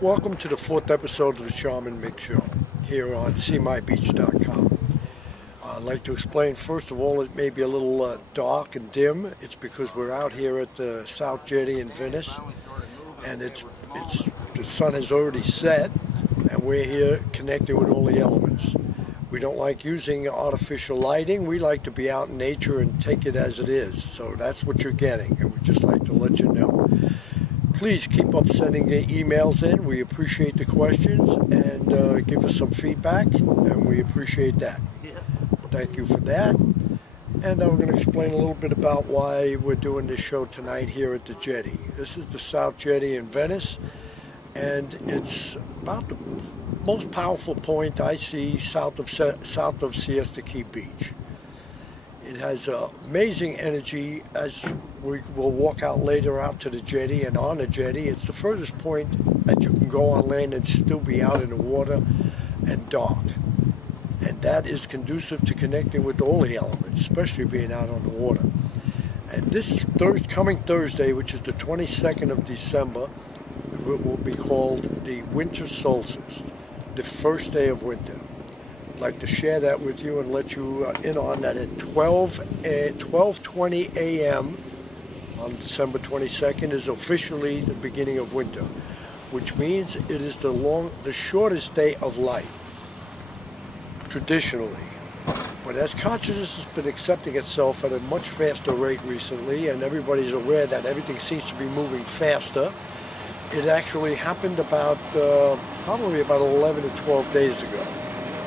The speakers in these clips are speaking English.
Welcome to the 4th episode of the Shaman Mic Show here on seemybeach.com. I'd like to explain, first of all, it may be a little dark and dim. It's because we're out here at the South Jetty in Venice, and the sun has already set, and we're here connecting with all the elements. We don't like using artificial lighting. We like to be out in nature and take it as it is. So that's what you're getting, and we'd just like to let you know. Please keep up sending emails in. We appreciate the questions, and give us some feedback, and we appreciate that. Thank you for that. And I'm going to explain a little bit about why we're doing this show tonight here at the Jetty. This is the South Jetty in Venice, and it's about the most powerful point I see south of Siesta Key Beach. It has amazing energy. As we will walk out later out to the jetty, and on the jetty, it's the furthest point that you can go on land and still be out in the water and dark. And that is conducive to connecting with all the elements, especially being out on the water. And this coming Thursday, which is the 22nd of December, it will be called the Winter Solstice, the first day of winter. I'd like to share that with you and let you in on that at 12:20 a.m. on December 22nd is officially the beginning of winter, which means it is the shortest day of light, traditionally. But as consciousness has been accepting itself at a much faster rate recently, and everybody's aware that everything seems to be moving faster, it actually happened probably about 11 to 12 days ago,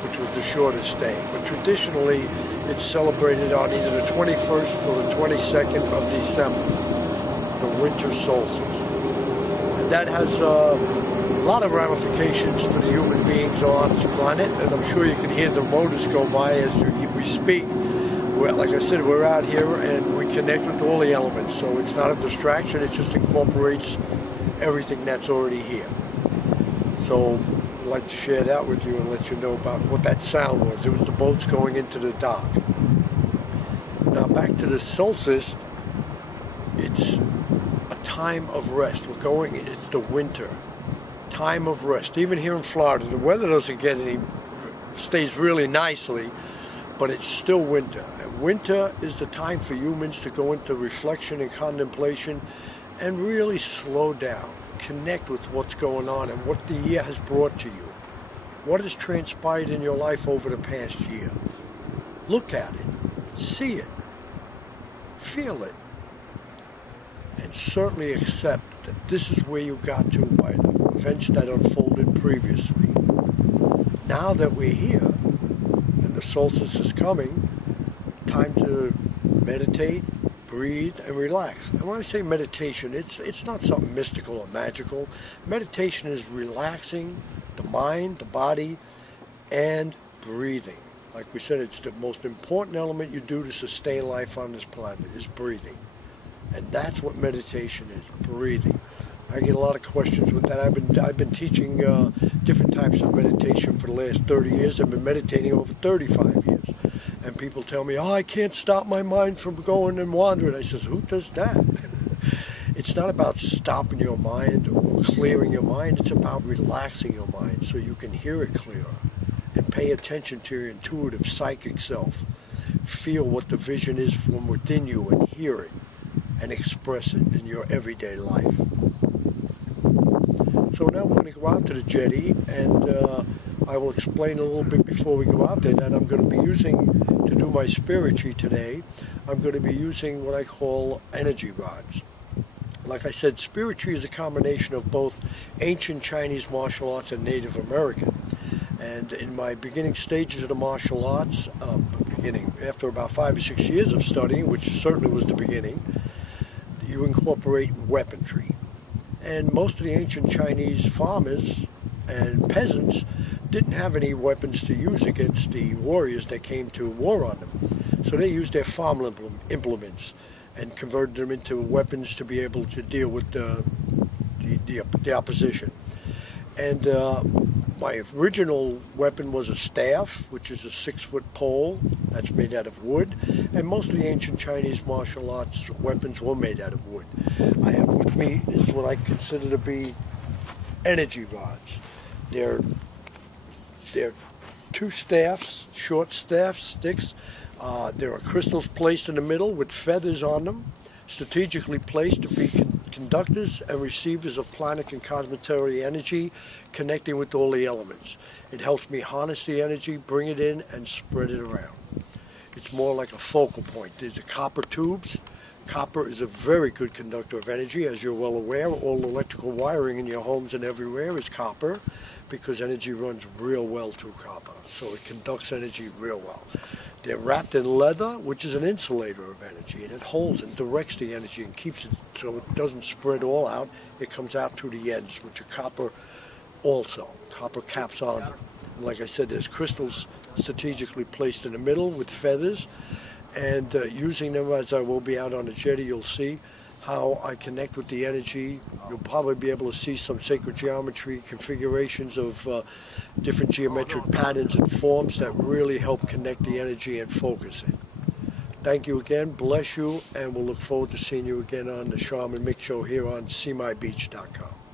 which was the shortest day. But traditionally, it's celebrated on either the 21st or the 22nd of December, the winter solstice. And that has a lot of ramifications for the human beings on this planet, and I'm sure you can hear the motors go by as we speak. Like I said, we're out here and we connect with all the elements, so it's not a distraction, it just incorporates everything that's already here. So I'd like to share that with you and let you know about what that sound was. It was the boats going into the dock. Now back to the solstice, it's a time of rest. It's the winter, time of rest. Even here in Florida, the weather doesn't stays really nicely, but it's still winter. And winter is the time for humans to go into reflection and contemplation and really slow down, connect with what's going on and what the year has brought to you. What has transpired in your life over the past year? Look at it, see it, feel it, and certainly accept that this is where you got to by the events that unfolded previously. Now that we're here and the solstice is coming, time to meditate, breathe, and relax. And when I say meditation, it's not something mystical or magical. Meditation is relaxing the mind, the body, and breathing. Like we said, it's the most important element you do to sustain life on this planet is breathing. And that's what meditation is, breathing. I get a lot of questions with that. I've been teaching different types of meditation for the last 30 years. I've been meditating over 35 years. And people tell me, oh, I can't stop my mind from going and wandering. I says, who does that? It's not about stopping your mind or clearing your mind. It's about relaxing your mind so you can hear it clearer and pay attention to your intuitive psychic self. Feel what the vision is from within you and hear it and express it in your everyday life. So now we're going to go out to the jetty, and I will explain a little bit before we go out there that I'm going to be using, to do my spirituality today, I'm going to be using what I call energy rods. Like I said, spirituality is a combination of both ancient Chinese martial arts and Native American. And in my beginning stages of the martial arts, after about 5 or 6 years of studying, which certainly was the beginning, you incorporate weaponry. And most of the ancient Chinese farmers and peasants didn't have any weapons to use against the warriors that came to war on them. So they used their farm implements and converted them into weapons to be able to deal with the opposition. And my original weapon was a staff, which is a 6-foot pole that's made out of wood, and most of the ancient Chinese martial arts weapons were made out of wood. I have with me is what I consider to be energy rods. They're two staffs, short staff sticks. There are crystals placed in the middle with feathers on them, strategically placed to be conductors and receivers of planet and cosmetary energy, connecting with all the elements. It helps me harness the energy, bring it in, and spread it around. It's more like a focal point. These are copper tubes. Copper is a very good conductor of energy, as you're well aware. All electrical wiring in your homes and everywhere is copper, because energy runs real well through copper. So it conducts energy real well. They're wrapped in leather, which is an insulator of energy, and it holds and directs the energy and keeps it so it doesn't spread all out. It comes out through the ends, which are copper also. Copper caps on them. And like I said, there's crystals strategically placed in the middle with feathers, and using them as I will be out on the jetty, you'll see how I connect with the energy. You'll probably be able to see some sacred geometry configurations of different geometric patterns and forms that really help connect the energy and focus it. Thank you again, bless you, and we'll look forward to seeing you again on the Shaman Mic Show here on SeeMyBeach.com.